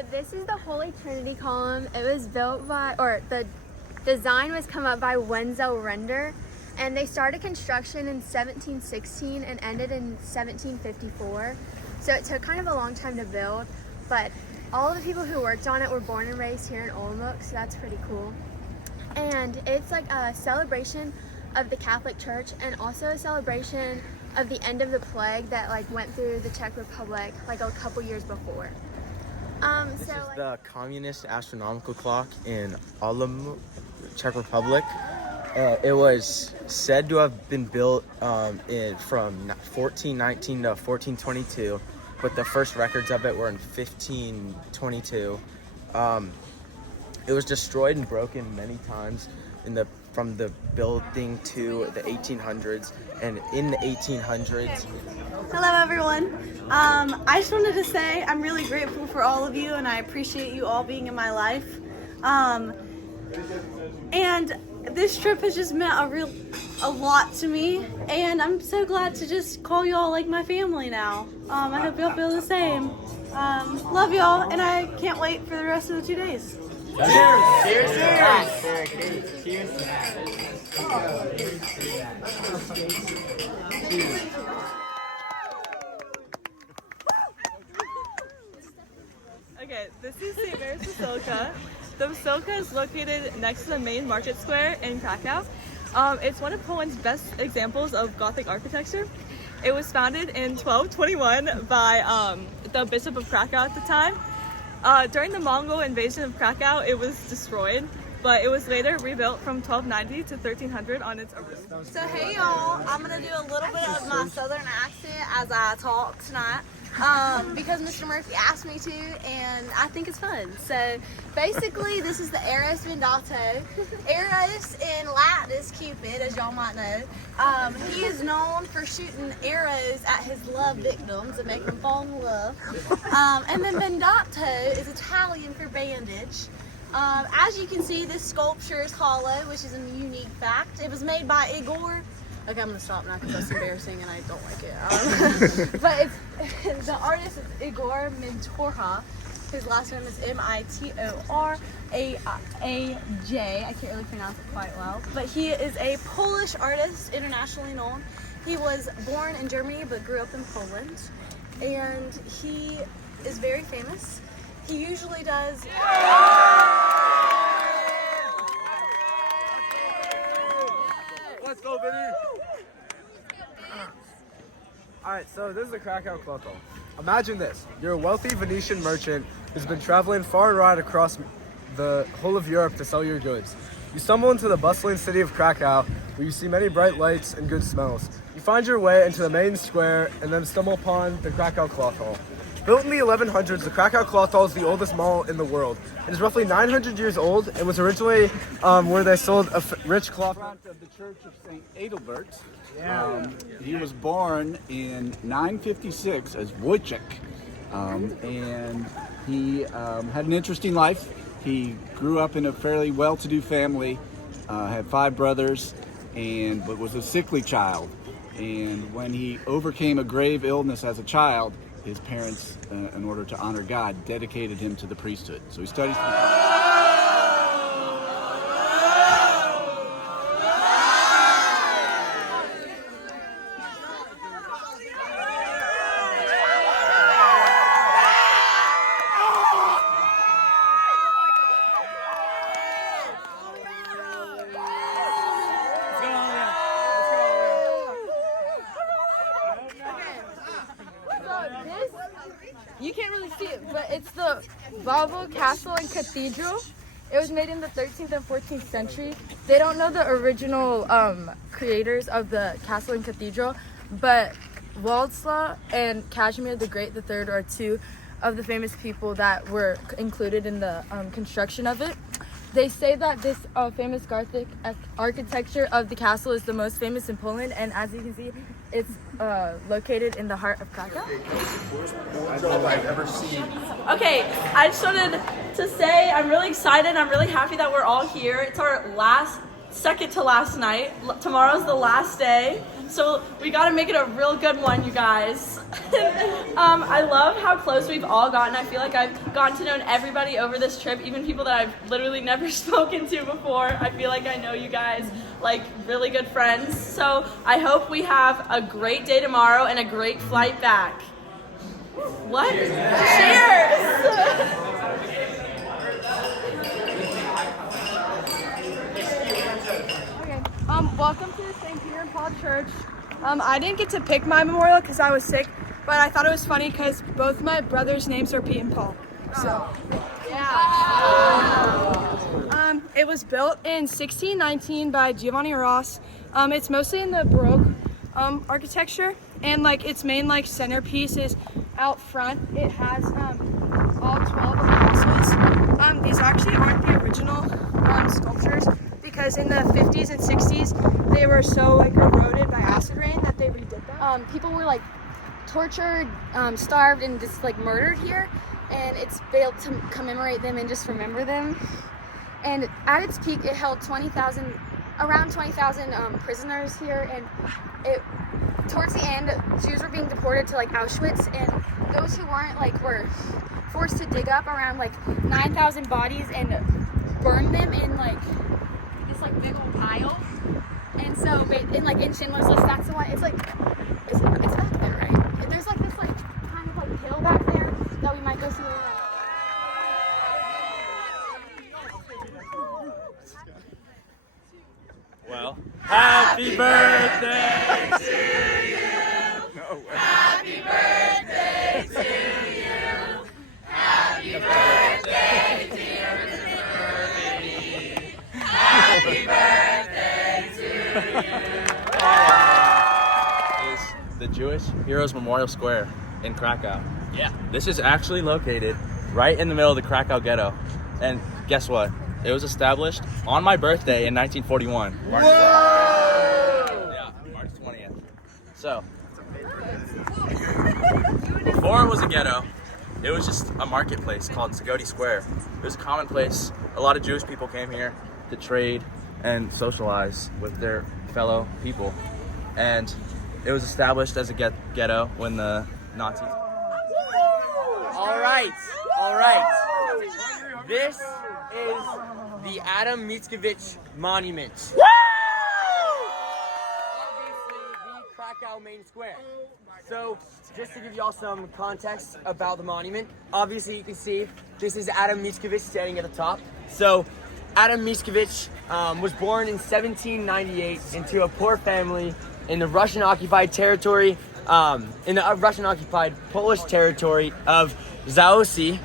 So this is the Holy Trinity column. It was built by, or the design was come up by Wenzel Render, and they started construction in 1716 and ended in 1754. So it took kind of a long time to build, but all of the people who worked on it were born and raised here in Olomouc, so that's pretty cool. And it's like a celebration of the Catholic Church and also a celebration of the end of the plague that like went through the Czech Republic like a couple years before. This is the communist astronomical clock in Olomouc, Czech Republic. It was said to have been built from 1419 to 1422, but the first records of it were in 1522. It was destroyed and broken many times from the building to the 1800s, and in the 1800s. Hello everyone. I just wanted to say I'm really grateful for all of you and I appreciate you all being in my life. And this trip has just meant a lot to me, and I'm so glad to just call y'all like my family now. I hope y'all feel the same. Love y'all, and I can't wait for the rest of the 2 days. Cheers! Cheers! Cheers! Cheers! Okay, this is St. Mary's Basilica. The Basilica is located next to the main market square in Krakow. It's one of Poland's best examples of Gothic architecture. It was founded in 1221 by the Bishop of Krakow at the time. During the Mongol invasion of Krakow, it was destroyed, but it was later rebuilt from 1290 to 1300 on its original. So hey y'all, I'm gonna do a little bit of my southern accent as I talk tonight. Because Mr. Murphy asked me to, and I think it's fun. So basically, this is the Eros Vendato. Eros in Latin is Cupid, as y'all might know. He is known for shooting arrows at his love victims and making them fall in love. And then Vendato is Italian for bandage. As you can see, this sculpture is hollow, which is a unique fact. It was made by Igor. Okay, I'm gonna stop now because that's embarrassing and I don't like it. But the artist is Igor Mintorha. His last name is Mitorajaj. I can't really pronounce it quite well. But he is a Polish artist, internationally known. He was born in Germany but grew up in Poland. And he is very famous. He usually does... Let's go, Vinny! Alright, so this is the Krakow Kloko. Imagine this. You're a wealthy Venetian merchant who's been traveling far and wide across the whole of Europe to sell your goods. You stumble into the bustling city of Krakow, where you see many bright lights and good smells. You find your way into the main square and then stumble upon the Krakow Cloth Hall. Built in the 1100s, the Krakow Cloth Hall is the oldest mall in the world. It is roughly 900 years old and was originally where they sold rich cloth. Of the Church of St. Adalbert. He was born in 956 as Wojciech, and he had an interesting life. He grew up in a fairly well-to-do family, had 5 brothers, but was a sickly child. And when he overcame a grave illness as a child, his parents, in order to honor God, dedicated him to the priesthood. So he studies. You can't really see it, but it's the Valbo Castle and Cathedral. It was made in the 13th and 14th century. They don't know the original creators of the castle and cathedral, but Władysław and Casimir the Great III are 2 of the famous people that were included in the construction of it. They say that this famous Gothic architecture of the castle is the most famous in Poland, and as you can see, it's located in the heart of Krakow. I've ever seen. Okay, I just wanted to say I'm really excited. I'm really happy that we're all here. It's our second to last night. Tomorrow's the last day. So we gotta make it a real good one, you guys. I love how close we've all gotten. I feel like I've gotten to know everybody over this trip, even people that I've literally never spoken to before. I feel like I know you guys like really good friends. So I hope we have a great day tomorrow and a great flight back. What? Cheers! Welcome to the St. Peter and Paul Church. I didn't get to pick my memorial because I was sick, but I thought it was funny because both my brothers' names are Pete and Paul. So, yeah. It was built in 1619 by Giovanni Ross. It's mostly in the Baroque architecture, and like its main like centerpiece is out front. It has all 12 apostles. These actually aren't the original sculptures, because in the 50s and 60s they were so like eroded by acid rain that they redid them. People were like tortured, starved, and just like murdered here, and it's built to commemorate them and just remember them. And at its peak it held around 20,000 prisoners here, and towards the end Jews were being deported to like Auschwitz, and those who weren't like were forced to dig up around like 9,000 bodies and burn them in like big old pile. And so in Schindler's List, that's the one. It's like it's back there, right? There's like this like kind of like hill back there that we might go see later. Well, happy birthday to you. No way. Happy birthday to you. Happy birthday, dear Mr. Happy birthday to you. Is the Jewish Heroes Memorial Square in Krakow. Yeah. This is actually located right in the middle of the Krakow ghetto. And guess what? It was established on my birthday in 1941. March 20th. Yeah, March 20th. So, before it was a ghetto, it was just a marketplace called Zagoti Square. It was a common place. A lot of Jewish people came here to trade and socialize with their fellow people. And it was established as a ghetto when the Nazis... All right. This is the Adam Mickiewicz Monument. Woo! Obviously, the Krakow main square. So, just to give y'all some context about the monument, obviously you can see this is Adam Mickiewicz standing at the top. So, Adam Mickiewicz was born in 1798 into a poor family in the Russian-occupied territory, in the Russian-occupied Polish territory of Zaosi.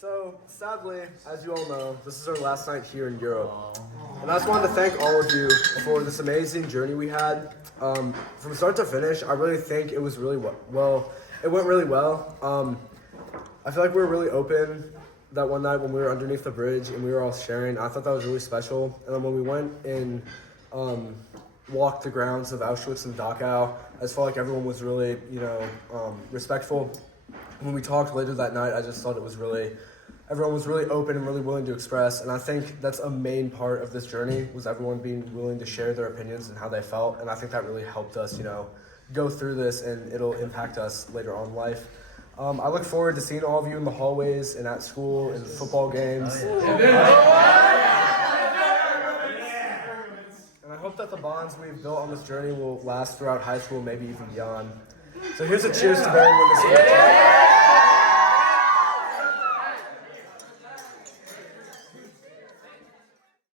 So, sadly, as you all know, this is our last night here in Europe. And I just wanted to thank all of you for this amazing journey we had. From start to finish, I really think it was really well. It went really well. I feel like we were really open that one night when we were underneath the bridge and we were all sharing. I thought that was really special. And then when we went and walked the grounds of Auschwitz and Dachau, I just felt like everyone was really, respectful. When we talked later that night, I just thought everyone was really open and really willing to express. And I think that's a main part of this journey, was everyone being willing to share their opinions and how they felt. And I think that really helped us, go through this, and it'll impact us later on in life. I look forward to seeing all of you in the hallways and at school and football games. And I hope that the bonds we've built on this journey will last throughout high school, maybe even beyond. So here's a cheers to Barry Witness.